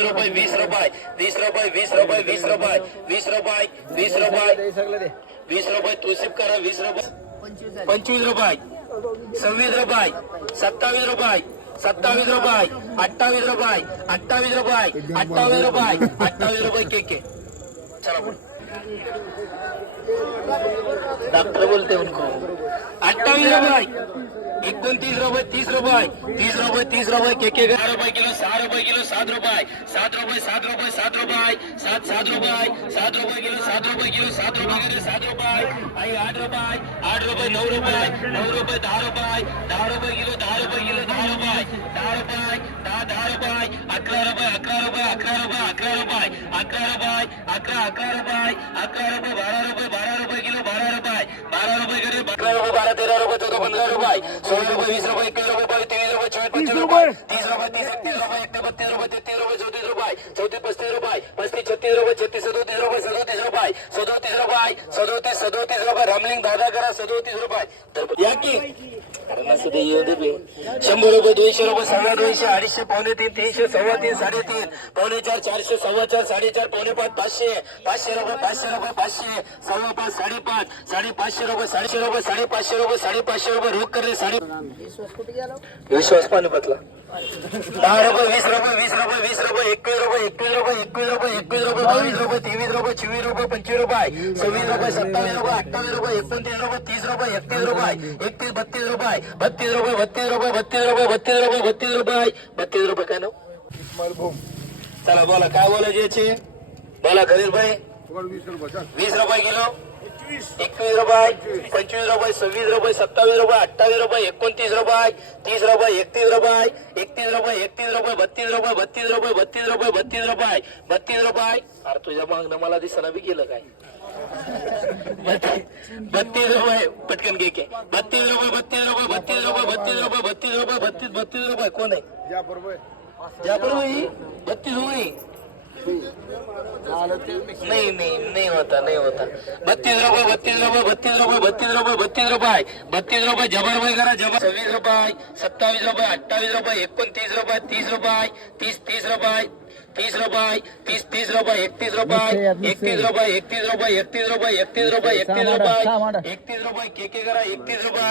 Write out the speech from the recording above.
रुपये 20 रुपये 20 रुपये 20 रुपये 20 रुपये 20 रुपये 20 रुपये 20 रुपये तुळशीप करा 20 रुपये 25 रुपये 26 रुपये 27 रुपये 27 रुपये 28 रुपये 28 रुपये 28 रुपये 28 रुपये केके चला बोल डॉक्टर बोलते उनको 28 रुपये 29 रुपये 30 रुपये 30 रुपये 30 रुपये केके 6 रुपये किलो 6 रुपये किलो 7 रुपये 7 रुपये 7 रुपये 7 रुपये 7 रुपये 7 रुपये किलो 7 रुपये किलो 7 रुपये 7 रुपये आई 8 रुपये 8 रुपये 9 रुपये 9 रुपये 10 रुपये 10 रुपये किलो 10 रुपये किलो 10 रुपये 10 रुपये 10 रुपये 11 रुपये 11 रुपये 11 रुपये 11 रुपये 11 रुपये 11 11 रुपये 11 रुपये 12 रुपये 12 रुपये किलो 12 रुपये 12 रुपये करे 11 रुपये 12 13 रुपये 14 15 रुपये 16 रुपये 20 रुपये 21 रुपये 23 रुपये 24 रुपये 30 रुपये 30 31 रुपये 32 रुपये 33 रुपये 34 रुपये 34 35 रुपये 35 36 रुपये 36 37 रुपये 37 रुपये 37 रुपये 37 37 रुपये रामलिंग दादा करा 37 रुपये या की कारण सुद्धा येऊ दे 100 रुपये 200 रुपये 250 250 पावणे 3 300 सव्वा 3 3.5 पावणे 4 400 सव्वा 4 4.5 पावणे 5 500 500 रुपये 500 रुपये 500 सव्वा 5 5.5 550 रुपये 550 रुपये 550 रुपये 550 रुपये रोख करले विश्वास पाणी बदला 10 रुपये 20 रुपये 20 रुपये 20 रुपये 21 रुपये 21 रुपये 21 रुपये 21 रुपये 22 रुपये 23 रुपये 24 रुपये 25 रुपये 26 रुपये 27 रुपये 28 रुपये 29 रुपये 30 रुपये 31 रुपये 31 32 रुपये 32 रुपये 32 रुपये 32 रुपये 32 रुपये 32 रुपये 32 रुपये काय नाव चला बोला काय बोलायचे याचे बोला खरीद भाई 20 रुपये किलो 21 रुपये 25 रुपये 26 रुपये 27 रुपये 28 रुपये 29 रुपये 30 रुपये 31 रुपये 31 रुपये 31 रुपये 32 रुपये 32 रुपये 32 रुपये 32 रुपये 32 रुपये अरे तुझ्या मागणं मला दिसना बी गेलं काय 32 रुपये पटकन घे के 32 रुपये 32 रुपये 32 रुपये 32 रुपये 32 रुपये 32 रुपये कोण आहे जापर भाई 32 रुपये नहीं नहीं नहीं होता 32 रुपये 32 रुपये 32 रुपये 32 रुपये 32 रुपये 32 रुपये जबर भाई करा जबर 26 रुपये 27 रुपये 28 रुपये 29 रुपये 30 रुपये 30 रुपये 30 रुपये 30 रुपये 31 रुपये 31 रुपये 31 रुपये 31 रुपये 31 रुपये 31 रुपये 31 रुपये केके करा 31 रुपये